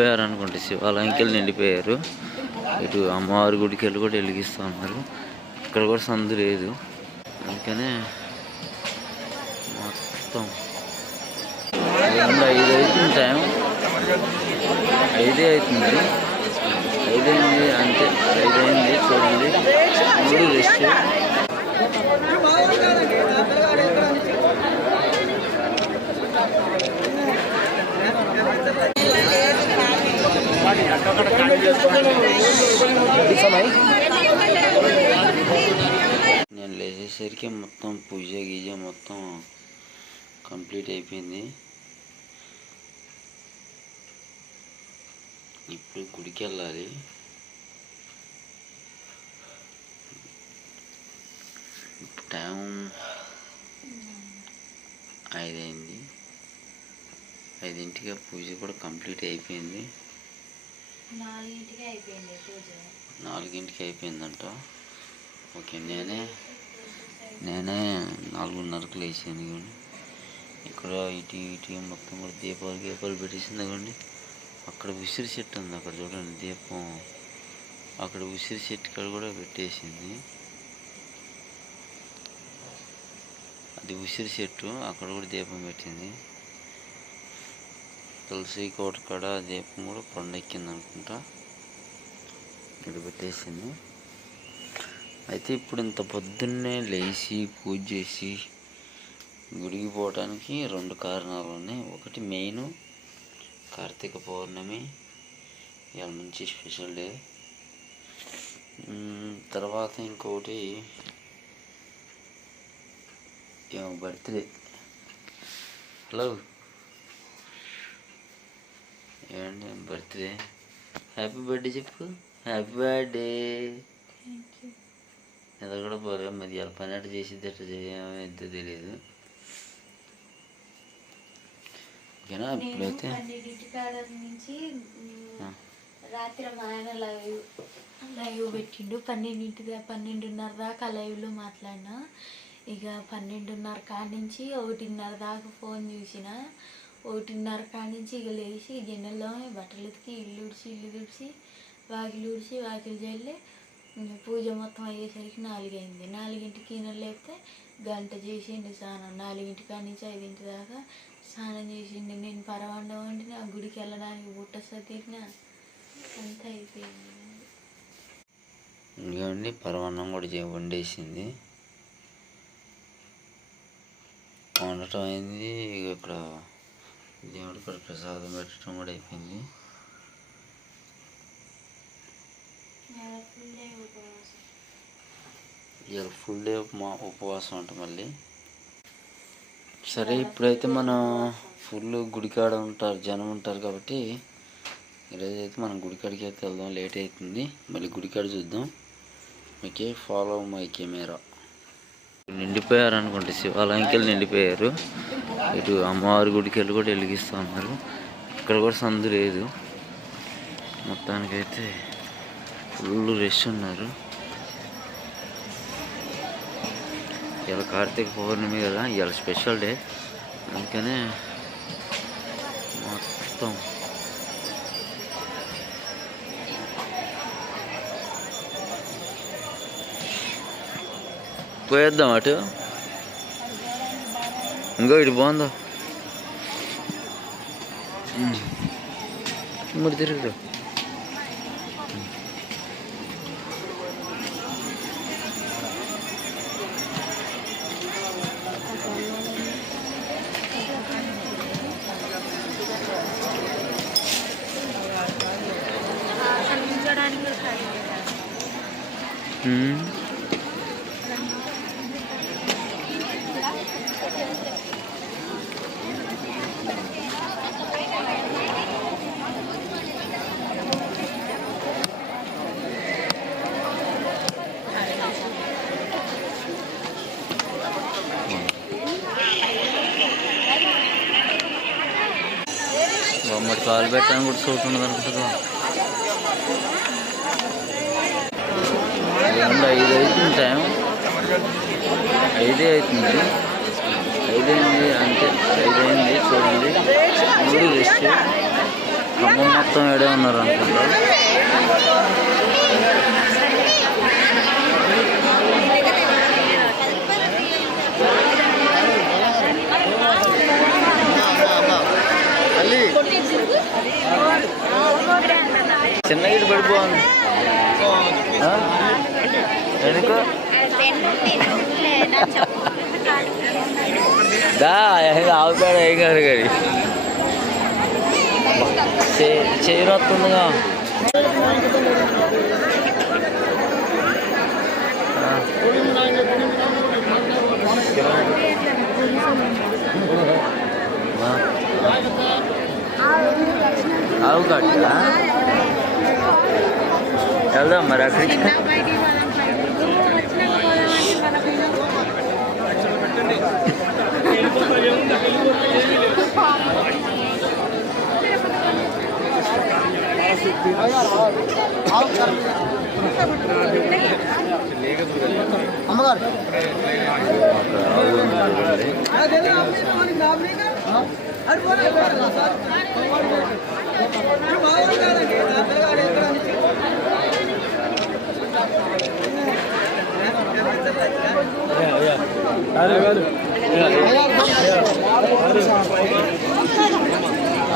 నిండిపోయారు అనుకుంటే శివాలయంకి వెళ్ళి నిండిపోయారు. ఇటు అమ్మవారి గుడికి వెళ్ళి కూడా వెలిగిస్తూ ఉన్నారు. ఇక్కడ కూడా సందు లేదు. అందుకనే మొత్తం ఐదు అవుతుంది టైం ఐదే అవుతుంది. ఐదైంది అంతే. ఐదైంది చూడండి. మూడు రెస్ట్. నేను లేచేసరికి మొత్తం పూజ గీజ మొత్తం కంప్లీట్ అయిపోయింది. ఇప్పుడు గుడికి వెళ్ళాలి. టైం ఐదైంది. ఐదింటిగా పూజ కూడా కంప్లీట్ అయిపోయింది. నాలుగింటికి అయిపోయింది పూజ నాలుగింటికి అయిపోయిందంట. ఓకే నేనే నేనే నాలుగున్నరకు లేచాను ఇవ్వండి. ఇక్కడ ఇటు ఇటు మొత్తం కూడా దీపాలు దీపాలు పెట్టేసింది కానీ అక్కడ ఉసిరి చెట్టు ఉంది అక్కడ చూడండి దీపం. అక్కడ ఉసిరి చెట్టు కాడ కూడా పెట్టేసింది. అది ఉసిరి చెట్టు అక్కడ కూడా దీపం పెట్టింది. తులసి కోట కాడ దీపం కూడా కొండెక్కింది అనుకుంటా. ఇక్కడ పెట్టేసింది. అయితే ఇప్పుడు ఇంత పొద్దున్నే లేచి పూజ చేసి గుడికి పోవడానికి రెండు కారణాలు ఉన్నాయి. ఒకటి మెయిన్ కార్తీక పౌర్ణమి. ఇవాళ మంచి స్పెషల్ డే. తర్వాత ఇంకొకటి బర్త్డే. హలో. ఏమండి? బర్త్డే హ్యాపీ బర్త్డే చెప్పు. హ్యాపీ బర్త్డే ఇది కూడా పోలే మరి ఇలా పని అట్ట చేసిద్ది అట్ట చేయదో తెలియదు. ఓకేనా? ఇప్పుడైతే రాత్రి మా ఆయన లైవ్ లైవ్ పెట్టిండు. పన్నెండింటి దా పన్నెండున్నర దాకా లైవ్లో మాట్లాడినా. ఇక పన్నెండున్నర కాడ నుంచి ఒకటిన్నర దాకా ఫోన్ చూసిన. ఒకటిన్నర కాడ నుంచి ఇక లేచి గిన్నెలో బట్టలు ఉతికి ఇల్లు ఉడిచి ఇల్లు తుడిచి వాకిలు ఉడిచి వాకిలు చల్లి పూజ మొత్తం అయ్యేసరికి నాలుగైంది. నాలుగింటికి ఈయన లేపితే గంట చేసిండు స్నానం. నాలుగింటి కాడ నుంచి ఐదింటి దాకా స్నానం చేసిండు. నేను పరవాండం వండిన ఆ గుడికి వెళ్ళడానికి బుట్ట సతికిన అంతా అయిపోయింది. ఇంకోండి పరమాన్నం కూడా వండేసింది. వండటం అయింది ఇక ఇక్కడ దేవుడి కూడా ప్రసాదం పెట్టడం కూడా అయిపోయింది. ఇవాళ ఫుల్ డే మా ఉపవాసం అంట మళ్ళీ. సరే ఇప్పుడైతే మనం ఫుల్ గుడికాడ ఉంటారు జనం ఉంటారు కాబట్టి ఈరోజు అయితే మనం గుడికాడికి అయితే వెళ్దాం. లేట్ అవుతుంది. మళ్ళీ గుడికాడ చూద్దాం. ఓకే ఫాలో మై కెమెరా నిండిపోయారు అనుకుంటే శివాలయంకి వెళ్ళి నిండిపోయారు. ఇటు అమ్మవారి గుడికి వెళ్ళి కూడా వెలిగిస్తూ ఉన్నారు. ఇక్కడ కూడా సందు లేదు. మొత్తానికైతే ఫుల్ రష్ ఉన్నారు. ఇవాళ కార్తీక పౌర్ణమి కదా ఇవాళ స్పెషల్ డే. అందుకనే మొత్తం పోయేద్దాం అటు. ఇంకో ఇటు బాగుందా మరి తిరుగుతా ఉమ్. బొమ్మడి కాలు పెట్టాను కూడా చోటు ఉండదు రెండు ఐదు అవుతుంది టైం ఐదే అవుతుంది. ఐదైంది అంతే. ఐదైంది చూడండి. మూడు రెస్ట్ ఖమ్మం మొత్తం ఏడే ఉన్నారు అనుకుంటా. ಚೆನ್ನಾಗಿದೆ ಬಿಡ್ಬು ಅವ್ನು ಹಾಂ ಎದಕ್ಕೆ ದಾ ಹೆಂಗೆ ಆವ್ತಾರ ಹೆಂಗೆ ಹರಿಗರಿ ಚೇರು ಹತ್ತಂದ ఆవు కట్టా వెళ్దాం మరి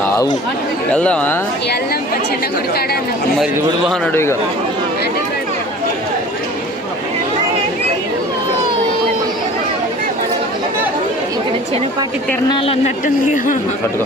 ఆవు. వెళ్దామా? మరి ఇది కూడా బాగున్నాడు ఇక ఇక్కడ తిరణాలు అన్నట్టుంది పట్టుకో.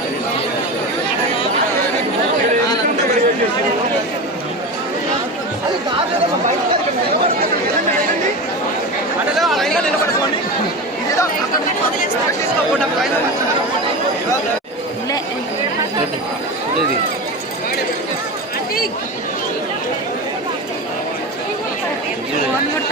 ఫోన్ కూడా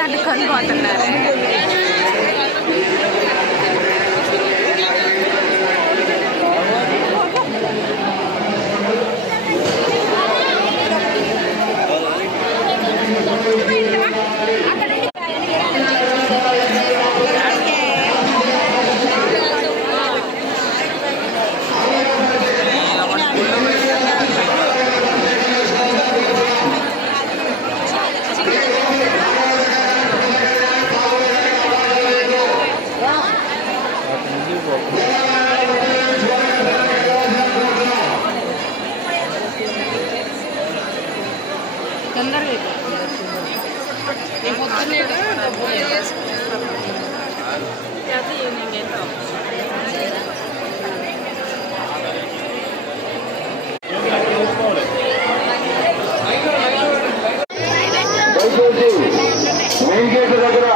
మెయిన్ గేట్ దగ్గర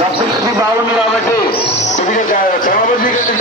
దర్శించి బాగుంది కాబట్టి కొద్దిగా క్రమబద్ధీకరణ.